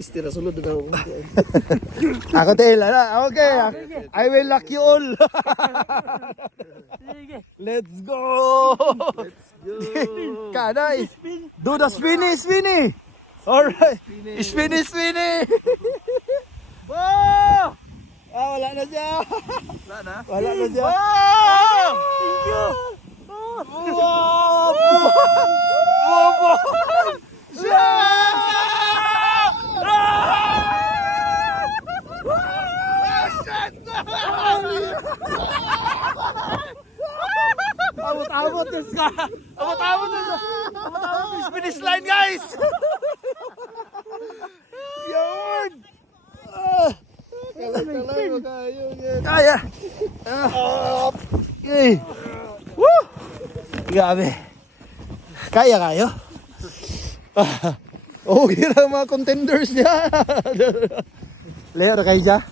Istira sulod na ako. Ako tail, okay. I will lock you all. Let's go. Let's go. Kanay. Do the spinny, spinny. Alright. Spinny, spinny. Bo! Wala na siya. Wala na? Wala na siya. Thank you. Wow! Bobo! Abot-abot yung ska! Abot-abot yung finish line, guys! Yun! Kalang kayo. Kaya! Okay! Woo! Grabe! Kaya kayo? Okay lang mga contenders niya! Leo na kayo dyan?